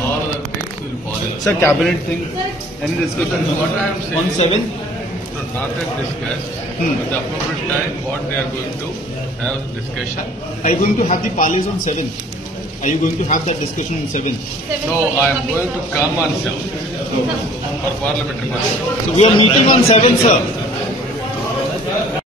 All other things will fall in. Sir, cabinet thing, any discussion What I am saying on 7? No, not yet discussed. At the appropriate time, what they are going to have discussion. Are you going to have the parleys on 7? Are you going to have that discussion on 7? No, I am going to come on 7 for parliamentary purpose. So we are meeting on 7, sir.